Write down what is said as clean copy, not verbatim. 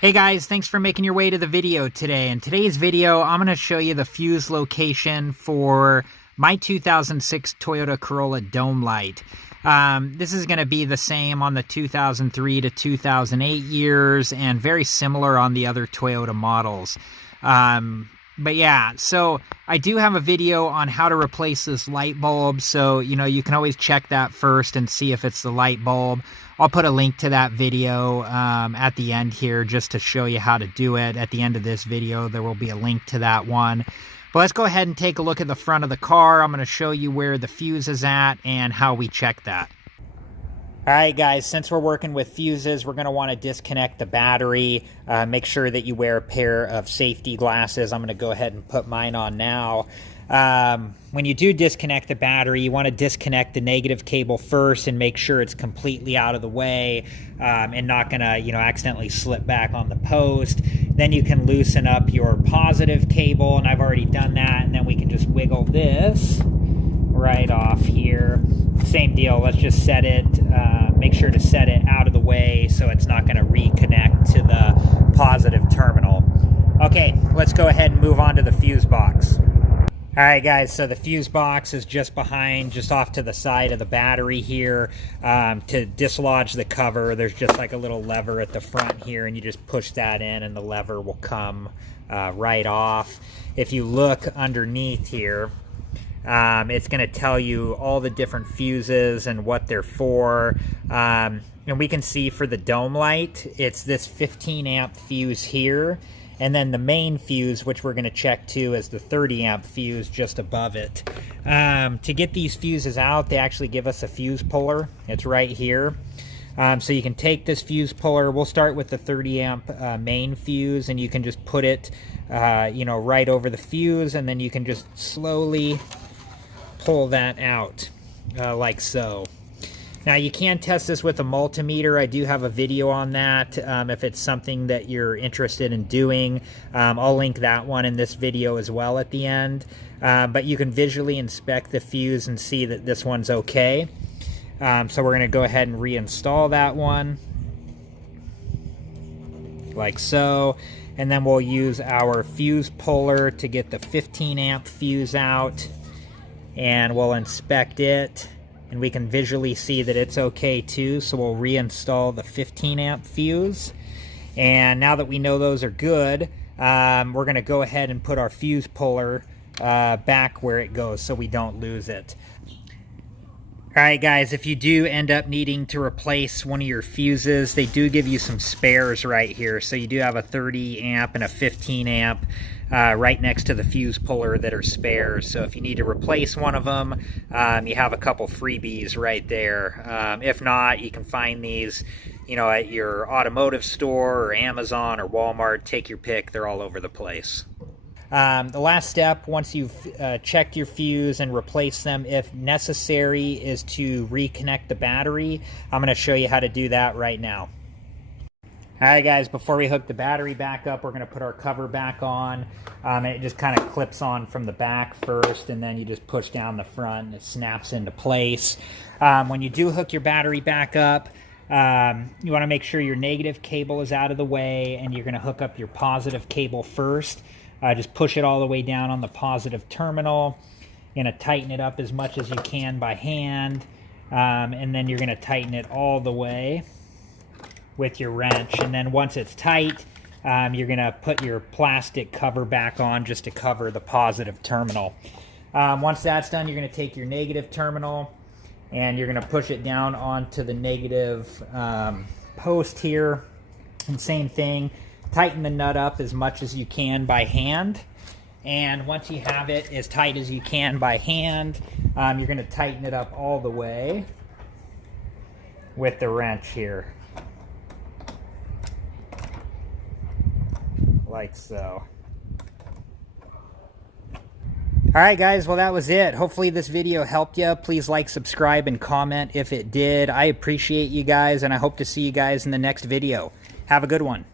Hey guys, thanks for making your way to the video today. In today's video, I'm going to show you the fuse location for my 2006 Toyota Corolla Dome Light. This is going to be the same on the 2003 to 2008 years and very similar on the other Toyota models. But yeah, so I do have a video on how to replace this light bulb, so you can always check that first and see if it's the light bulb. I'll put a link to that video at the end here just to show you how to do it. At the end of this video, there will be a link to that one. But let's go ahead and take a look at the front of the car. I'm going to show you where the fuse is at and how we check that. Alright guys, since we're working with fuses, we're going to want to disconnect the battery. Make sure that you wear a pair of safety glasses. I'm going to go ahead and put mine on now. When you do disconnect the battery, you want to disconnect the negative cable first and make sure it's completely out of the way and not going to, accidentally slip back on the post. Then you can loosen up your positive cable, and I've already done that, and then we can just wiggle this right off here. Same deal, let's just set it, make sure to set it out of the way so it's not going to reconnect to the positive terminal. Okay, let's go ahead and move on to the fuse box. Alright guys, so the fuse box is just behind, just off to the side of the battery here. To dislodge the cover, there's just like a little lever at the front here, and you just push that in and the lever will come right off. If you look underneath here, it's going to tell you all the different fuses and what they're for. And we can see for the dome light, it's this 15 amp fuse here. And then the main fuse, which we're going to check too, is the 30 amp fuse just above it. To get these fuses out, they actually give us a fuse puller. It's right here. So you can take this fuse puller. We'll start with the 30 amp main fuse, and you can just put it right over the fuse, and then you can just slowly pull that out like so. Now you can test this with a multimeter. I do have a video on that if it's something that you're interested in doing. I'll link that one in this video as well at the end. But you can visually inspect the fuse and see that this one's okay. So we're going to go ahead and reinstall that one like so. And then we'll use our fuse puller to get the 15 amp fuse out. And we'll inspect it, and we can visually see that it's okay too, so we'll reinstall the 15 amp fuse. And now that we know those are good, we're going to go ahead and put our fuse puller back where it goes so we don't lose it. Alright guys, if you do end up needing to replace one of your fuses, they do give you some spares right here. So you do have a 30 amp and a 15 amp right next to the fuse puller that are spares. So if you need to replace one of them, you have a couple freebies right there. If not, you can find these at your automotive store or Amazon or Walmart. Take your pick, they're all over the place. The last step, once you've checked your fuse and replaced them, if necessary, is to reconnect the battery. I'm going to show you how to do that right now. Alright guys, before we hook the battery back up, we're going to put our cover back on. It just kind of clips on from the back first, and then you just push down the front and it snaps into place. When you do hook your battery back up, you want to make sure your negative cable is out of the way, and you're going to hook up your positive cable first. Just push it all the way down on the positive terminal. You're going to tighten it up as much as you can by hand, and then you're going to tighten it all the way with your wrench. And then once it's tight, you're going to put your plastic cover back on just to cover the positive terminal. Once that's done, you're going to take your negative terminal and you're going to push it down onto the negative post here. And same thing. Tighten the nut up as much as you can by hand, and once you have it as tight as you can by hand, you're going to tighten it up all the way with the wrench here, like so. Alright guys, well that was it. Hopefully this video helped you. Please like, subscribe, and comment if it did. I appreciate you guys, and I hope to see you guys in the next video. Have a good one.